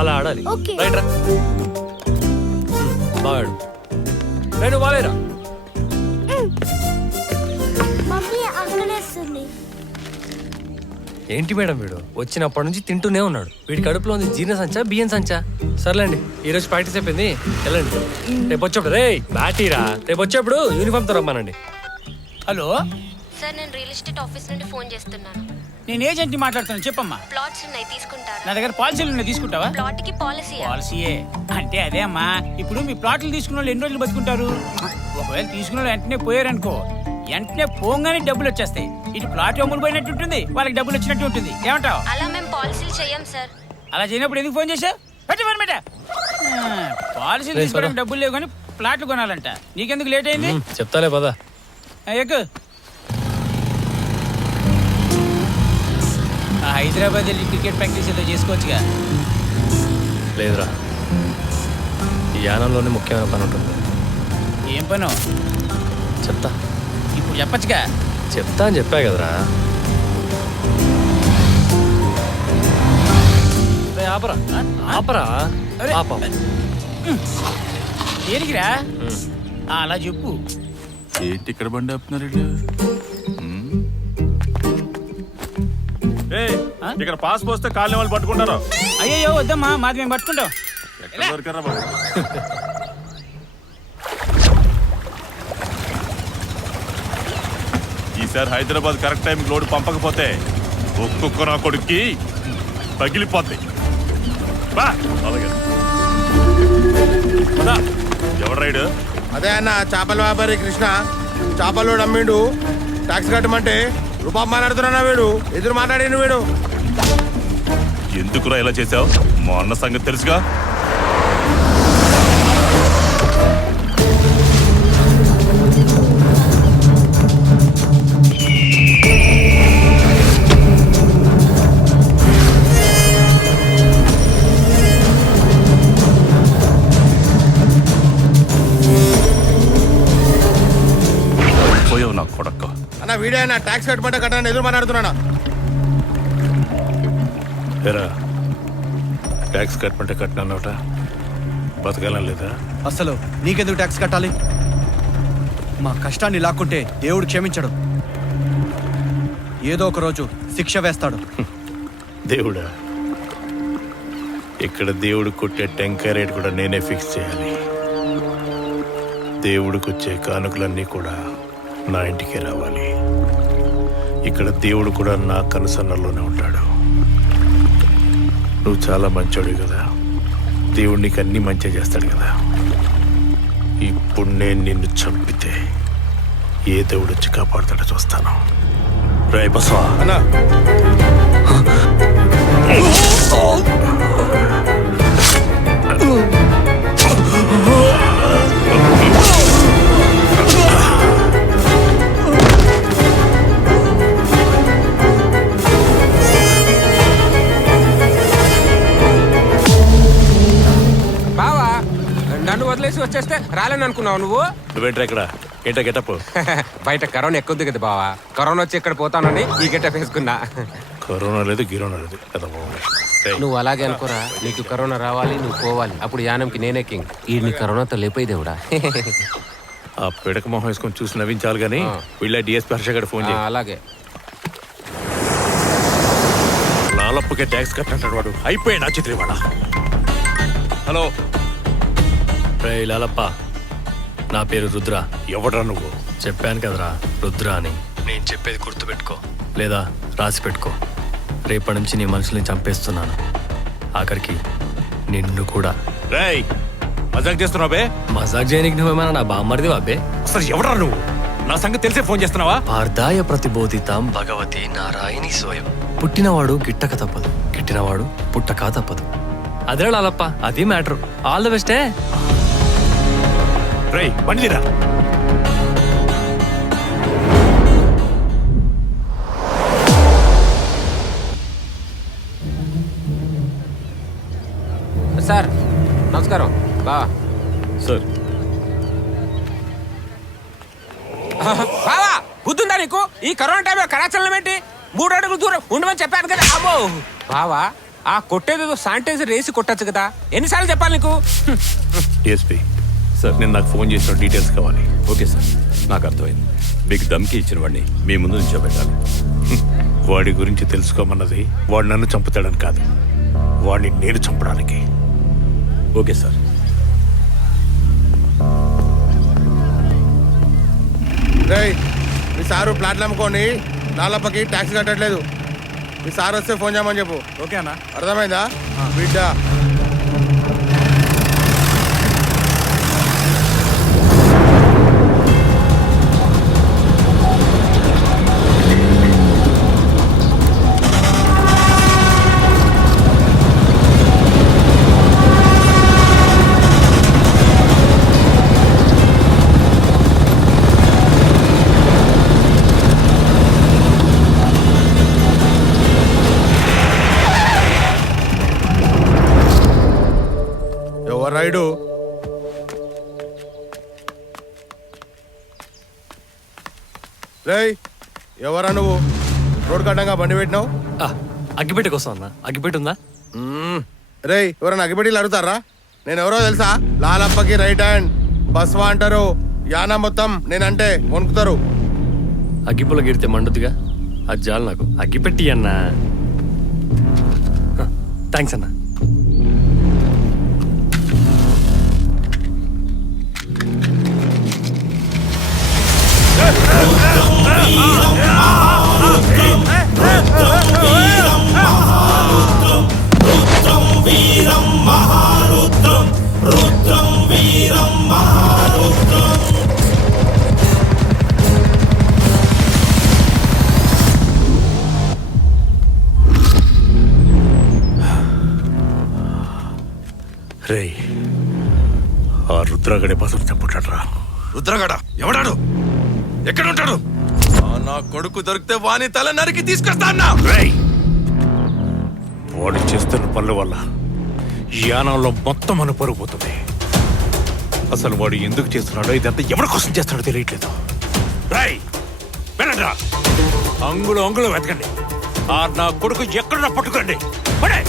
అలా ఆడాలి. Okay. Right రా. బాగాడు. నేను బాలేరా. మమ్మీ ఆకలేస్తుంది. ఏంటి మేడం వీడు వచ్చినప్పటి నుంచి తింటూనే ఉన్నాడు. వీడి కడుపులో ఉంది జీర్ణ సంచా బియ్యం సంచా. సర్లేండి ఈ రోజు ప్రాక్టీస్ అయిపోయింది, వెళ్ళండి. రేపు వచ్చేప్పుడు రే బ్యాటీరా, రేపు వచ్చేప్పుడు యూనిఫామ్ తో రమ్మానండి. హలో సార్, నేను రియల్ ఎస్టేట్ ఆఫీస్ నుండి ఫోన్ చేస్తున్నాను. నేను ఏజెంట్ మాట్లాడుతాను, చెప్పమ్మా. ప్లాట్స్ ఉన్నాయి, తీసుకుంటారా? నా దగ్గర పాలసీలు ఉన్నాయి, తీసుకుంటావా? ప్లాట్ కి పాలసీ పాలసీయే అంటే అదే అమ్మా. ఇప్పుడు మీ ప్లాట్లు తీసుకున్న వాళ్ళు ఎన్ని రోజులు బతుకుంటారు? ఒకవేళ తీసుకున్న వాళ్ళు వెంటనే పోయారనుకో, వెంటనే పోగానే డబ్బులు వచ్చేస్తాయి. ఇటు ప్లాట్ అమ్ములు పోయినట్టు ఉంటుంది, వాళ్ళకి డబ్బులు వచ్చినట్టు ఉంటుంది. ఏమంటావు? అలా మేము పాలసీలు చెయ్యం సార్. అలా చేయనప్పుడు ఎందుకు ఫోన్ చేశావు? పాలసీలు తీసుకోవడానికి డబ్బులు లేవు కానీ ప్లాట్లు కొనాలంట. నీకెందుకు లేట్ అయింది? చెప్తాలే పదా. ఎక్కు. హైదరాబాద్ వెళ్ళి క్రికెట్ ప్రాక్టీస్ ఏదో చేసుకోవచ్చుగా. లేదురా, ఈ యానంలోనే ముఖ్యమైన పని ఉంటుంది. ఏం పను? చెప్తా. ఇప్పుడు చెప్పచ్చుగా. చెప్తా అని చెప్పా కదరా. ఆపరా ఆపరా. పాపం దేనికిరా? అలా చెప్పు. ఏంటి ఇక్కడ బండి ఆపుతున్నారు? ఇక్కడ పాస్ పోస్తే కాలనీ వాళ్ళు పట్టుకుంటారు. అయ్యో వద్దమ్మా, మాది మేము పట్టుకుంటాం. ఎక్కడ దొరికారా బాబు? ఈసారి హైదరాబాద్ కరెక్ట్ టైం లోడ్ పంపకపోతే ఒక్కొక్క నా కొడుక్కి పగిలిపోద్ది. ఎవడు రైడు? అదే అన్న, చేపల వ్యాపారి కృష్ణ. చేపలు అమ్మిండు, ట్యాక్స్ కట్టమంటే రూపాయి మాట్లాడుతున్నా. వీడు ఎదురు మాట్లాడిన వీడు. ఎందుకురా ఇలా చేసావు? మా అన్న సంగతి తెలుసుగా. పోయావు నా కొడక్క. అన్న వీడే అన్న, ట్యాక్స్ కట్టమంటే కట్టని ఎదురు మాట్లాడుతున్నా. ట్యాక్స్ కట్టమంటే కట్టినట బతకాలం లేదా? అసలు నీకెందుకు ట్యాక్స్ కట్టాలి? మా కష్టాన్ని లాక్కుంటే దేవుడు క్షమించడు, ఏదో ఒక రోజు శిక్ష వేస్తాడు. దేవుడా, ఇక్కడ దేవుడు కొట్టే టెంకాయ రేట్ కూడా నేనే ఫిక్స్ చేయాలి. దేవుడికి వచ్చే కానుకలన్నీ కూడా నా ఇంటికే రావాలి. ఇక్కడ దేవుడు కూడా నా కనుసన్నల్లోనే ఉంటాడు. నువ్వు చాలా మంచోడు కదా, దేవుడు నీకు అన్ని మంచిగా చేస్తాడు కదా. ఇప్పుడు నేను నిన్ను చంపితే ఏ దేవుడు వచ్చి కాపాడుతాడో చూస్తాను. రేయ్ బసవా అన్న, నన్ను వదిలేసి వచ్చేస్తే రాలేని అనుకున్నావు నువ్వు? నువ్వేంట్రా ఇక్కడ? ఏంటో గెటప్? బయట కరోనా ఎక్కుద్ది కదా బావా, కరోనా వచ్చి ఇక్కడ పోతానని ఈ గెటప్ వేసుకున్నా. కరోనా లేదు గిరోనా లేదు కదా. నువ్వు అలాగే అనుకోరా, నీకు కరోనా రావాలి, నువ్వు పోవాలి, అప్పుడు యానంకి నేనే కింగ్. ఈ నీ కరోనాతో లేపోయి దేవుడా. ఆ పిడక మొహం వేసుకొని చూసి నవ్వించాలి కానీ వీళ్ళ డిఎస్పీ హర్ష గారు ఫోన్ చేయి. అలాగే. నాలప్పుకే ట్యాక్స్ కట్టినట్టు వాడు అయిపోయాడు నా చిత్రి వాడ. హలో రే లాలప్ప, నా పేరు రుద్ర. ఎవడ్రా నువ్వు? చెప్పాను కదరా రుద్ర అని. నేను చెప్పేది గుర్తుపెట్టుకో, లేదా రాసి పెట్టుకో. రేపటి నుంచి నీ మనుషుల్ని చంపేస్తున్నాను, ఆఖరికి నిన్ను కూడా. రేయ్ మజాక్ చేస్తున్నావు బే? మజాక్ చేయనికి నువ్వేమైనా నా బామ్మర్ది బాబే? అసలు ఎవడ్రా నువ్వు? నా సంగతి తెలిసే ఫోన్ చేస్తున్నావా? పార్థాయ ప్రతిబోధితాం భగవతి నారాయణి స్వయం. పుట్టినవాడు గిట్టక తప్పదు, గిట్టినవాడు పుట్టక తప్పదు. అదే లాలప్ప, అది మ్యాటర్. All the బెస్టే. రేయ్ బండిరా. సార్ నమస్కారం. బా సార్ బావా, బుద్ధుందా నీకు? ఈ కరోనా టైంలో కరాచలం ఏంటి? 3 అడుగులు దూరం ఉండమని చెప్పాను కదా. అబ్బో బావా, ఆ కొట్టేదేదో శానిటైజర్ వేసి కొట్టచ్చు కదా, ఎన్నిసార్లు చెప్పాలి నీకు? డిఎస్పీ సార్, నేను నాకు ఫోన్ చేసిన డీటెయిల్స్ కావాలి. ఓకే సార్, నాకు అర్థమైంది. మీకు దమ్కి ఇచ్చిన వాడిని మీ ముందు నిల్చోబెట్టాలి. వాడి గురించి తెలుసుకోమన్నది వాడు నన్ను చంపుతాడని కాదు, వాడిని నేను చంపడానికి. Okay sir. రేయ్, మీ సారు ప్లాట్లు అమ్ముకొని లాలప్పకి ట్యాక్సీ కట్టట్లేదు. మీ సార్ వస్తే ఫోన్ చేయమని చెప్పు. ఓకే అన్న. అర్థమైందా బిడ్డ? ఎవరు రైడు? రేయ్, ఎవరా నువ్వు? రోడ్ కట్టంగా బండి పెట్టినావు. అగ్గిపెట్టి కోసం అన్న, అగ్గిపెట్టి ఉందా? రేయ్, ఎవరైనా అగ్గిపెట్టిలు అడుగుతారా? నేను ఎవరో తెలుసా? లాలప్పకి రైట్ హ్యాండ్ బస్వా అంటారు. యానా మొత్తం నేనంటే వణుకుతారు. అగ్గిపుల్ల గిడితే మండుద్దిగా, అది చాలు నాకు. అగ్గిపెట్టి అన్నా. థ్యాంక్స్ అన్న. రేయ్, ఆ రుద్రగడే బస్సులు చంపుతాడ్రా. రుద్రగడ ఎవడాడు? ఎక్కడ ఉంటాడు? నా కొడుకు దొరికితే వాని తల నరికి తీసుకొస్తా. రేయ్, వాడు చేస్తున్న పనుల వల్ల యానంలో మొత్తం మన పరుగు పోతుంది. అసలు వాడు ఎందుకు చేస్తున్నాడో, ఇదంతా ఎవరి కోసం చేస్తున్నాడో తెలియట్లేదు. రేయ్, వెళ్ళండ్రా, అంగుళం అంగుళం వెతకండి. ఆ నా కొడుకు ఎక్కడున్నా పట్టుకోండి. పడే.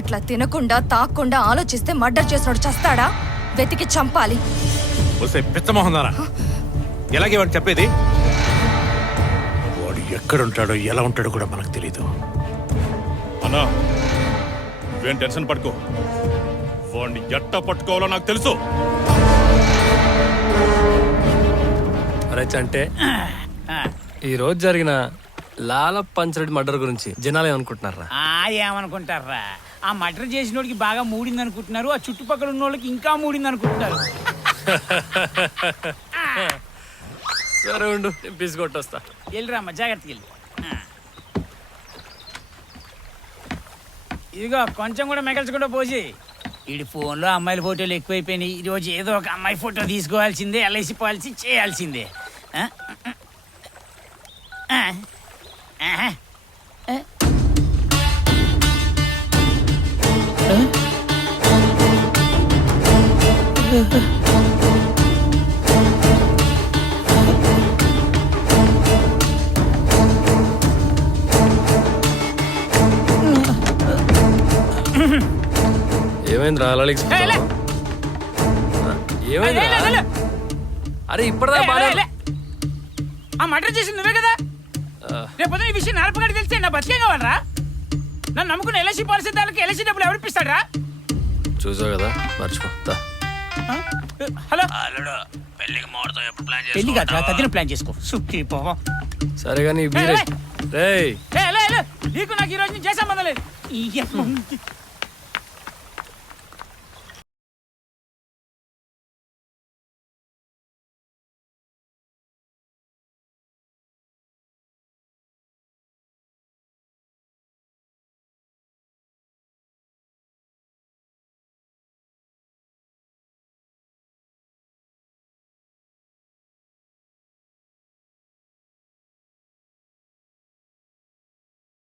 ఇట్లా తినకుండా తాక్కుండా ఆలోచిస్తే మర్డర్ చేసినోడు చస్తాడా? వెతికి చంపాలి. వస్తే పిచ్చమోహందానా, ఎలాగే వాడు చెప్పేది? వాడు ఎక్కడుంటాడో ఎలా ఉంటాడో కూడా మనకు తెలీదు. అన్నా, నువ్వేం టెన్షన్ పట్టుకో. వాడిని ఎట్ట పట్టుకోవాలో నాకు తెలుసు. అరే అంటే ఈ రోజు జరిగిన లాల పంచరెడ్డి మర్డర్ గురించి జనాలు ఏమనుకుంటున్నారా? ఏమనుకుంటారా? ఆ మర్డర్ చేసినోడికి బాగా మూడింది అనుకుంటున్నారు, ఆ చుట్టుపక్కల ఉన్న వాళ్ళకి ఇంకా మూడింది అనుకుంటున్నారు. సరే ఉండు, పిసుకొట్టొస్తా. వెళ్ళిరామ్మా, జాగ్రత్తగా వెళ్ళి. ఇదిగో కొంచెం కూడా మెగల్చకుండా పోసి. వీడి ఫోన్లో అమ్మాయిల ఫోటోలు ఎక్కువైపోయినాయి. ఈరోజు ఏదో ఒక అమ్మాయి ఫోటో తీసుకోవాల్సిందే, ఎల్ఐసి పాలసీ చేయాల్సిందే. ఏమైంది రా? ఏమైంది? అరే ఇప్పటిదా బాగా. ఆ మర్డర్ చేసింది నువ్వే కదా? రేపు ఈ విషయం నరపగడి తెలిస్తే నా బతికే కావాలరా? నన్ను నమ్ముకున్న ఎల్ఐసి పాలసీ దానికి ఎల్ఐసి డబ్బులు ఎవరిపిస్తాడరా? చూసావు కదా, మర్చిపో. హలో, పెళ్లి కాదు, తగ్గిన ప్లాన్ చేసుకో. సుఖీ పోవా. సరే కానీ నీకు నాకు ఈ రోజు నుంచి చేసే సంబంధం లేదు.